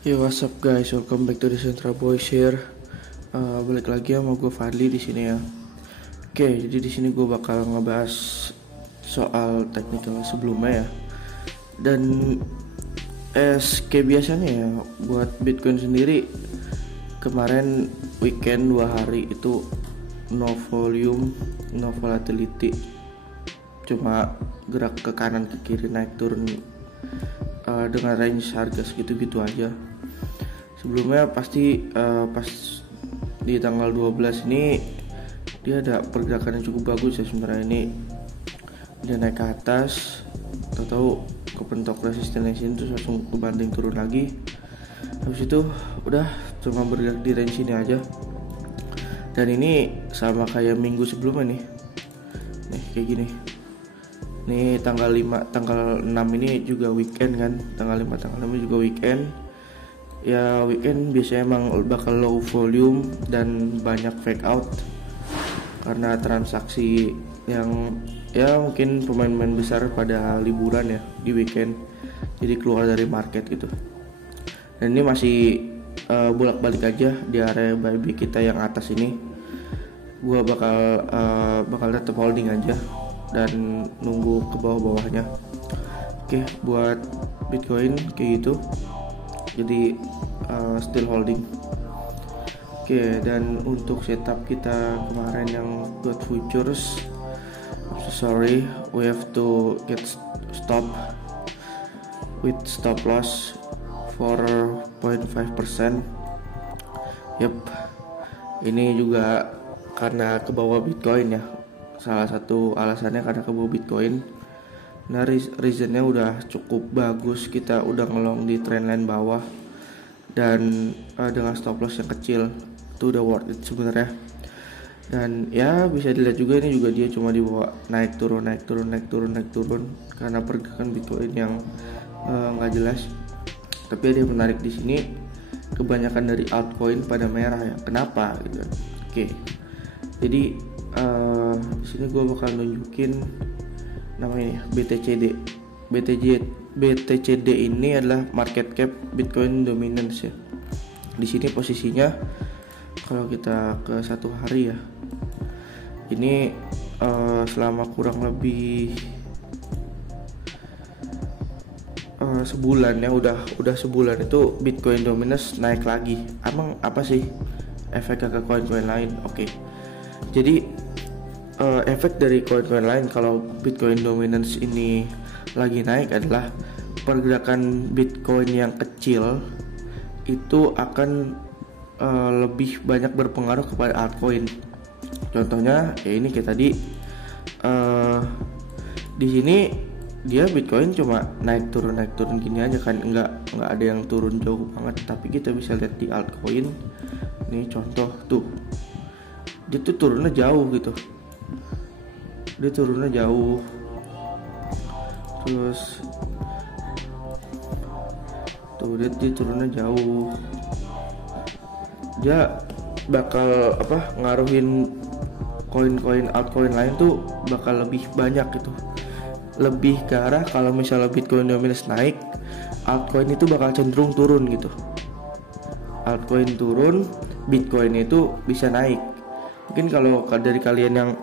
Yo, what's up guys? Welcome back to the Central Boys here. Balik lagi sama gue Fadli di sini ya. Oke, jadi di sini gue bakal ngebahas soal technical sebelumnya ya. Dan kayak biasanya ya, buat Bitcoin sendiri kemarin weekend 2 hari itu no volume, no volatility, cuma gerak ke kanan ke kiri, naik turun dengan range harga segitu-gitu aja. Sebelumnya pasti pas di tanggal 12 ini dia ada pergerakan yang cukup bagus ya sebenarnya. Ini dia naik ke atas, tahu kepentok resistance ini terus langsung kebanting turun lagi. Habis itu udah cuma bergerak di range ini aja. Dan ini sama kayak minggu sebelumnya nih kayak gini. Nih tanggal 6 ini juga weekend kan. Tanggal 5 juga weekend. Ya weekend biasanya emang bakal low volume dan banyak fake out karena transaksi yang ya mungkin pemain-pemain besar pada liburan ya di weekend, jadi keluar dari market gitu. Dan ini masih bolak-balik aja di area buy kita yang atas ini. Gua bakal tetap holding aja dan nunggu ke bawah-bawahnya. Oke, buat Bitcoin kayak gitu, jadi still holding. Oke, dan untuk setup kita kemarin yang got futures, I'm so sorry, we have to get stop with stop loss 4.5%. Yep, ini juga karena ke bawah Bitcoin ya. Salah satu alasannya karena ke bawah Bitcoin. Nah, reasonnya udah cukup bagus, kita udah ngelong di trendline bawah dan dengan stop loss yang kecil itu udah worth it sebenarnya. Dan ya bisa dilihat juga ini juga dia cuma dibawa naik turun karena pergerakan Bitcoin yang nggak jelas. Tapi ada yang menarik di sini, kebanyakan dari altcoin pada merah ya. Kenapa gitu? Oke, jadi di sini gue bakal nunjukin namanya BTCD. BTCD ini adalah market cap Bitcoin dominance ya. Di sini posisinya kalau kita ke 1 hari ya, ini selama kurang lebih sebulan ya, udah sebulan itu Bitcoin dominance naik lagi. Emang apa sih efeknya ke koin-koin lain? Oke. Jadi efek dari koin-koin lain kalau Bitcoin dominance ini lagi naik adalah pergerakan Bitcoin yang kecil itu akan lebih banyak berpengaruh kepada altcoin. Contohnya ya ini kayak tadi, di sini dia Bitcoin cuma naik turun gini aja kan, nggak ada yang turun jauh banget. Tapi kita bisa lihat di altcoin, ini contoh tuh, dia tuh turunnya jauh gitu. Dia turunnya jauh, terus tuh dia turunnya jauh. Dia bakal ngaruhin koin-koin altcoin lain tuh bakal lebih banyak gitu. Lebih ke arah kalau misalnya Bitcoin dominance naik, altcoin itu bakal cenderung turun gitu. Altcoin turun, Bitcoin itu bisa naik. Mungkin kalau dari kalian yang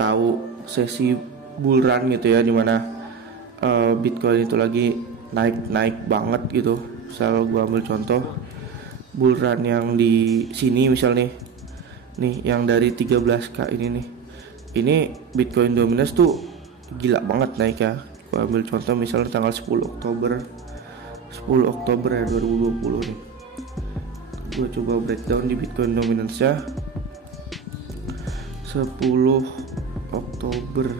tahu sesi bull run gitu ya, dimana Bitcoin itu lagi naik banget gitu. Misal gua ambil contoh bull run yang di sini misal nih yang dari 13k ini nih, ini Bitcoin dominance tuh gila banget naik ya. Gua ambil contoh misalnya tanggal 10 Oktober ya 2020 nih. Gua coba breakdown di Bitcoin dominance nya 10 Oktober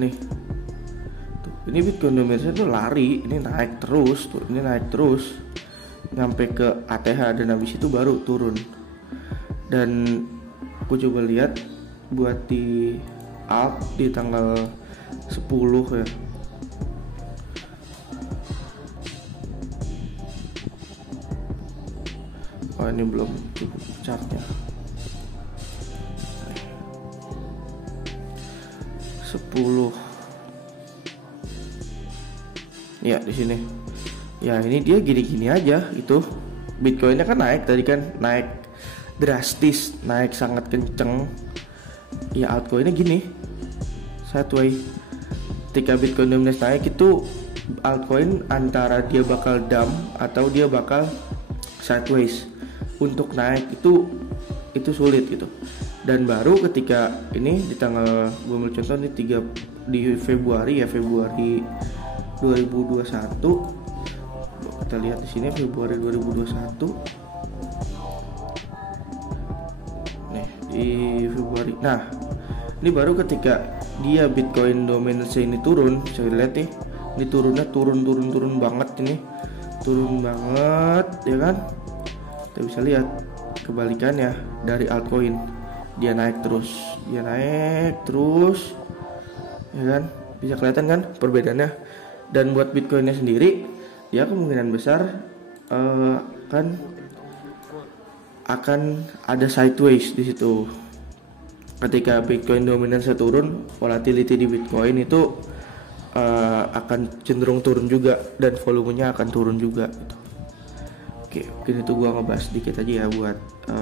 nih tuh, ini Bitcoin dominance tuh lari, ini naik terus tuh, ini naik terus nyampe ke ATH dan habis itu baru turun. Dan aku coba lihat buat di alt di tanggal 10 ya, oh ini belum cukup chartnya. 10 ya di sini Ya ini dia gini-gini aja itu. Bitcoinnya kan naik tadi kan, naik drastis, naik sangat kenceng. Ya altcoinnya gini, sideways. Ketika Bitcoin dominance naik itu altcoin antara dia bakal dump atau dia bakal sideways. Untuk naik itu sulit gitu. Dan baru ketika ini di tanggal, gue ambil contoh nih di Februari 2021. Kita lihat di sini Februari 2021. Nih di Februari. Nah, ini baru ketika dia Bitcoin dominance ini turun, saya lihat nih, ini turunnya turun banget ini. Turun banget, ya kan? Kita bisa lihat kebalikannya dari altcoin. Dia naik terus, ya kan? Bisa kelihatan kan perbedaannya. Dan buat Bitcoinnya sendiri, dia kemungkinan besar akan ada sideways di situ. Ketika Bitcoin dominance turun, volatility di Bitcoin itu akan cenderung turun juga, dan volumenya akan turun juga gitu. Oke, mungkin itu gua ngebahas sedikit aja ya buat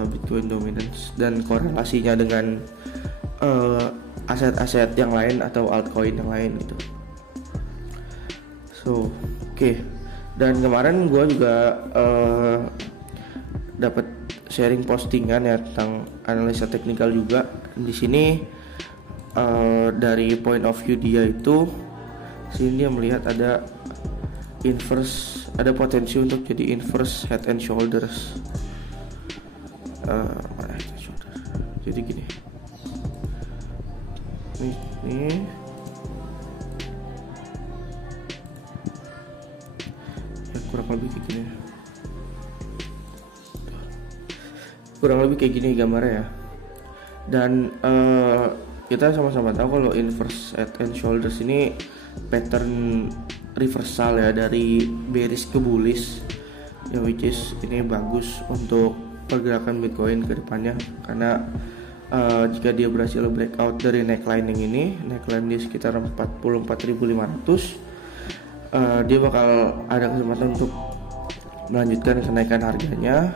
Bitcoin dominance dan korelasinya dengan aset-aset yang lain atau altcoin yang lain gitu. So, oke. Dan kemarin gue juga dapat sharing postingan ya tentang analisa teknikal juga. Di sini dari point of view dia itu, sini dia melihat ada potensi untuk jadi inverse head and shoulders. Mana head and shoulders? Jadi gini. Nih. Kurang lebih kayak gini gambarnya ya. Dan kita sama-sama tahu kalau inverse head and shoulders ini pattern reversal ya dari bearish ke bullish ya, which is ini bagus untuk pergerakan Bitcoin ke depannya, karena jika dia berhasil breakout dari neckline yang ini, neckline di sekitar 44.500, dia bakal ada kesempatan untuk melanjutkan kenaikan harganya.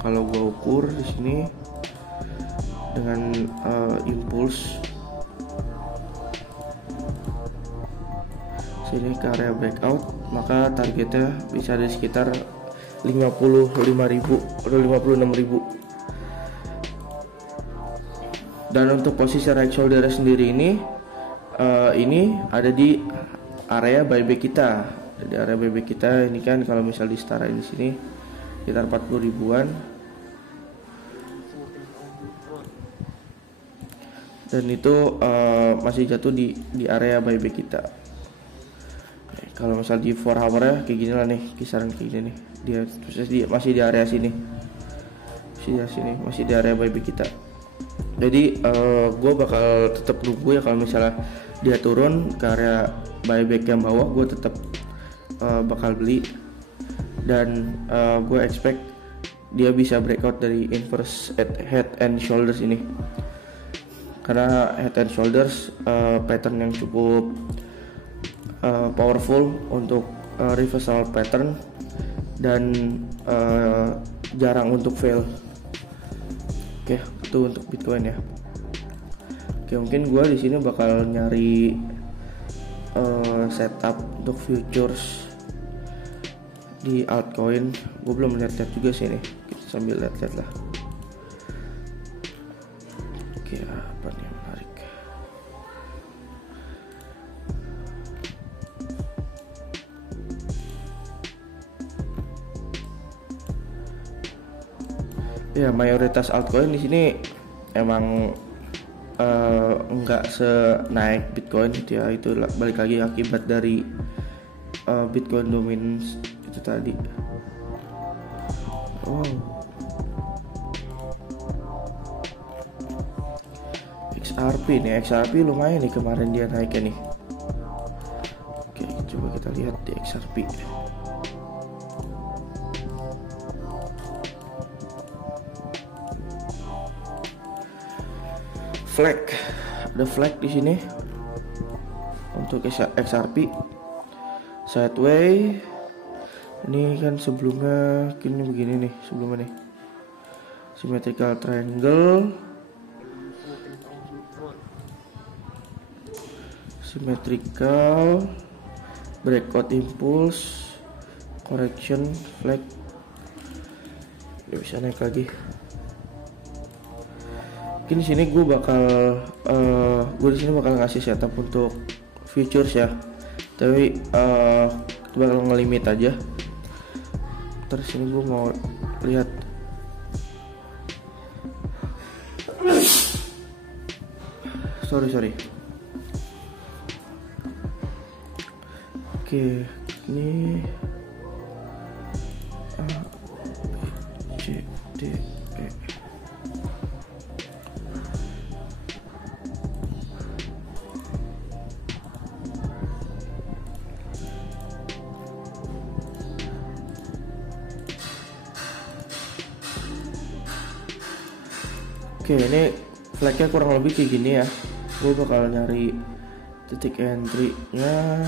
Kalau gue ukur di sini dengan impuls sini ke area breakout, maka targetnya bisa di sekitar 55.000 atau 56.000. Dan untuk posisi right shoulder sendiri ini ada di area buyback kita. Di area buyback kita ini kan kalau misal disetarain di sini sekitar 40 ribuan. Dan itu masih jatuh di area buyback kita. Kalau misal di 4 hour ya kayak gini lah nih, kisaran kayak gini nih. Dia masih di area sini. Masih di area buyback kita. Jadi gue bakal tetap nunggu ya, kalau misalnya dia turun ke area buyback yang bawah, gue tetap bakal beli. Dan gue expect dia bisa breakout dari inverse head and shoulders ini, karena head and shoulders pattern yang cukup powerful untuk reversal pattern dan jarang untuk fail. Oke, itu untuk Bitcoin ya. Oke, mungkin gue di sini bakal nyari setup untuk futures di altcoin. Gue belum lihat-lihat juga sih nih, kita sambil lihat-lihat lah. Oke, apa nih yang menarik? Ya, mayoritas altcoin di sini emang nggak senaik Bitcoin gitu ya. Itu balik lagi akibat dari Bitcoin dominance itu tadi. XRP lumayan nih kemarin dia naiknya nih. Oke, coba kita lihat di XRP. Ada flag di sini untuk XRP sideways, Ini kan sebelumnya kini begini nih, sebelumnya nih symmetrical triangle, symmetrical breakout impulse, correction flag. Gak bisa naik lagi. Mungkin di sini gue di sini bakal ngasih setup untuk futures ya, tapi kita bakal ngelimit aja. Terus ini gue mau lihat sorry. Oke, ini A, B, C, D, E. Oke, ini flagnya kurang lebih kayak gini ya. Gue bakal nyari titik entry-nya.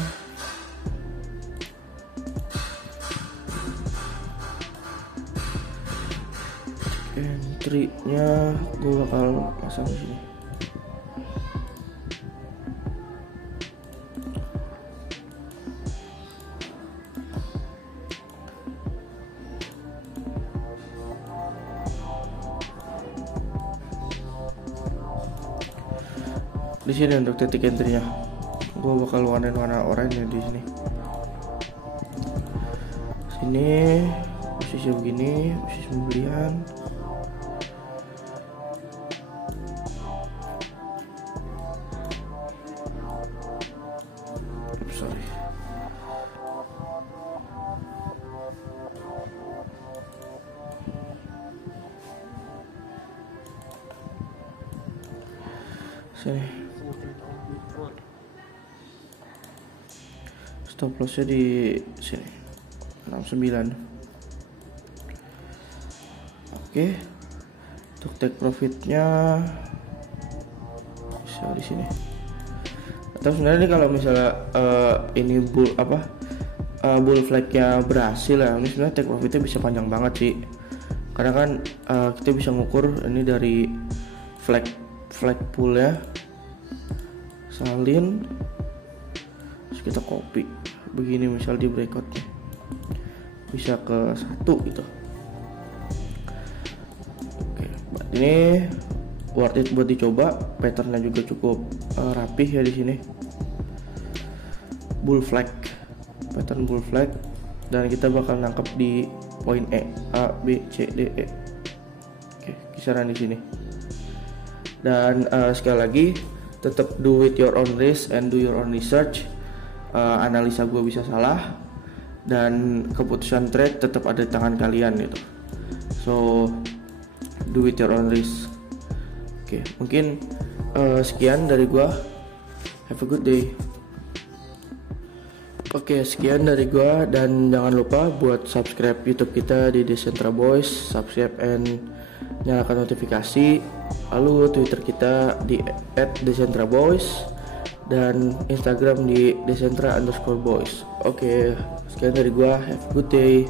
Entry-nya gue bakal pasang di sini. Di sini untuk titik entry-nya, gue bakal warnain warna oranye di sini. Sini posisi begini, posisi pembelian. Sorry. Sini. Stop lossnya di sini 69. Oke, untuk take profitnya bisa di sini. Atau sebenarnya ini kalau misalnya ini bull flagnya berhasil ya, ini sebenarnya take profitnya bisa panjang banget sih. Karena kan kita bisa ngukur ini dari flag pool ya, salin, terus kita copy begini, misal di breakoutnya bisa ke 1 gitu. Oke, ini worth it buat dicoba. Patternnya juga cukup rapih ya di sini. Bull flag, pattern bull flag, dan kita bakal nangkep di poin E, A, B, C, D, E. Oke, kisaran di sini. Dan sekali lagi, tetap do with your own risk and do your own research. Analisa gue bisa salah, dan keputusan trade tetap ada di tangan kalian gitu. So do with your own risk. Oke, mungkin sekian dari gue. Have a good day. Oke, sekian dari gue, dan jangan lupa buat subscribe YouTube kita di Decentra Boys, subscribe and nyalakan notifikasi. Lalu Twitter kita di @decentraboys dan Instagram di decentra_boys. Oke, sekian dari gua. Have a good day.